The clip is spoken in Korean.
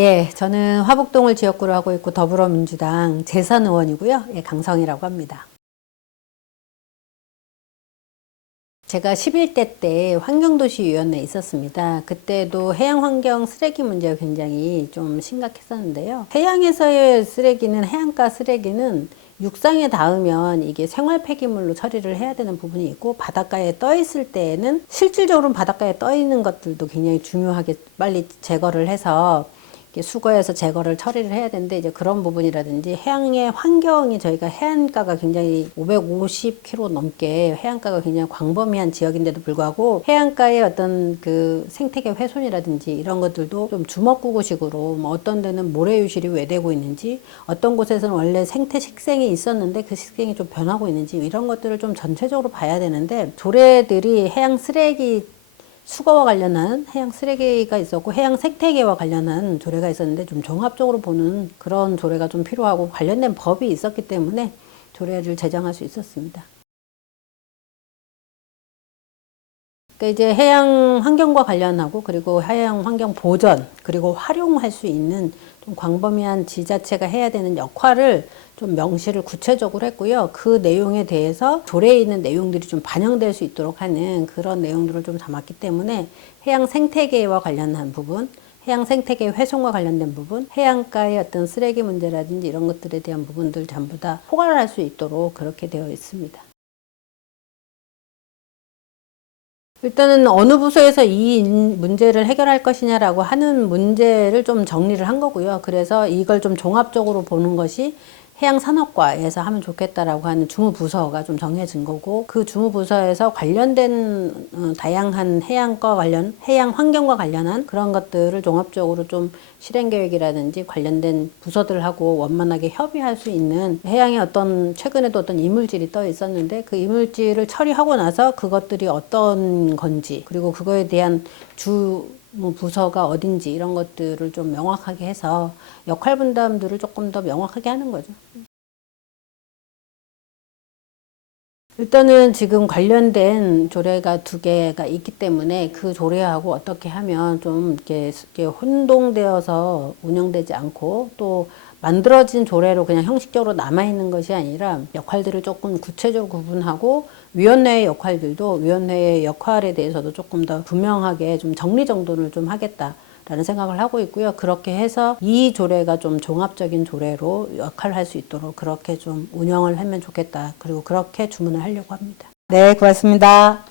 예, 저는 화북동을 지역구로 하고 있고 더불어민주당 재선 의원이고요. 예, 강성희라고 합니다. 제가 11대 때 환경도시위원회에 있었습니다. 그때도 해양환경 쓰레기 문제가 굉장히 좀 심각했었는데요. 해양에서의 쓰레기는, 해안가 쓰레기는 육상에 닿으면 이게 생활 폐기물로 처리를 해야 되는 부분이 있고, 바닷가에 떠 있을 때에는 실질적으로 바닷가에 떠 있는 것들도 굉장히 중요하게 빨리 제거를 해서 수거해서 제거를 처리를 해야 되는데, 이제 그런 부분이라든지 해양의 환경이, 저희가 해안가가 굉장히 550km 넘게 해안가가 굉장히 광범위한 지역인데도 불구하고 해안가의 어떤 그 생태계 훼손이라든지 이런 것들도 좀 주먹구구식으로, 뭐 어떤 데는 모래 유실이 왜 되고 있는지, 어떤 곳에서는 원래 생태 식생이 있었는데 그 식생이 좀 변하고 있는지, 이런 것들을 좀 전체적으로 봐야 되는데, 조례들이 해양 쓰레기 수거와 관련한 해양 쓰레기가 있었고 해양 생태계와 관련한 조례가 있었는데, 좀 종합적으로 보는 그런 조례가 좀 필요하고 관련된 법이 있었기 때문에 조례를 제정할 수 있었습니다. 그러니까 이제 해양 환경과 관련하고, 그리고 해양 환경 보전, 그리고 활용할 수 있는 좀 광범위한 지자체가 해야 되는 역할을 좀 명시를 구체적으로 했고요. 그 내용에 대해서 조례에 있는 내용들이 좀 반영될 수 있도록 하는 그런 내용들을 좀 담았기 때문에, 해양 생태계와 관련한 부분, 해양 생태계 훼손과 관련된 부분, 해안가의 어떤 쓰레기 문제라든지 이런 것들에 대한 부분들 전부 다 포괄할 수 있도록 그렇게 되어 있습니다. 일단은 어느 부서에서 이 문제를 해결할 것이냐라고 하는 문제를 좀 정리를 한 거고요. 그래서 이걸 좀 종합적으로 보는 것이 해양산업과에서 하면 좋겠다라고 하는 주무부서가 좀 정해진 거고, 그 주무부서에서 관련된 다양한 해양과 관련, 해양 환경과 관련한 그런 것들을 종합적으로 좀 실행계획이라든지 관련된 부서들하고 원만하게 협의할 수 있는, 해양에 어떤 최근에도 어떤 이물질이 떠 있었는데 그 이물질을 처리하고 나서 그것들이 어떤 건지, 그리고 그거에 대한 부서가 어딘지, 이런 것들을 좀 명확하게 해서 역할 분담들을 조금 더 명확하게 하는 거죠. 일단은 지금 관련된 조례가 2개가 있기 때문에 그 조례하고 어떻게 하면 좀 이렇게 혼동되어서 운영되지 않고, 또 만들어진 조례로 그냥 형식적으로 남아있는 것이 아니라 역할들을 조금 구체적으로 구분하고, 위원회의 역할들도, 위원회의 역할에 대해서도 조금 더 분명하게 좀 정리정돈을 좀 하겠다 라는 생각을 하고 있고요. 그렇게 해서 이 조례가 좀 종합적인 조례로 역할을 할 수 있도록 그렇게 좀 운영을 하면 좋겠다. 그리고 그렇게 주문을 하려고 합니다. 네, 고맙습니다.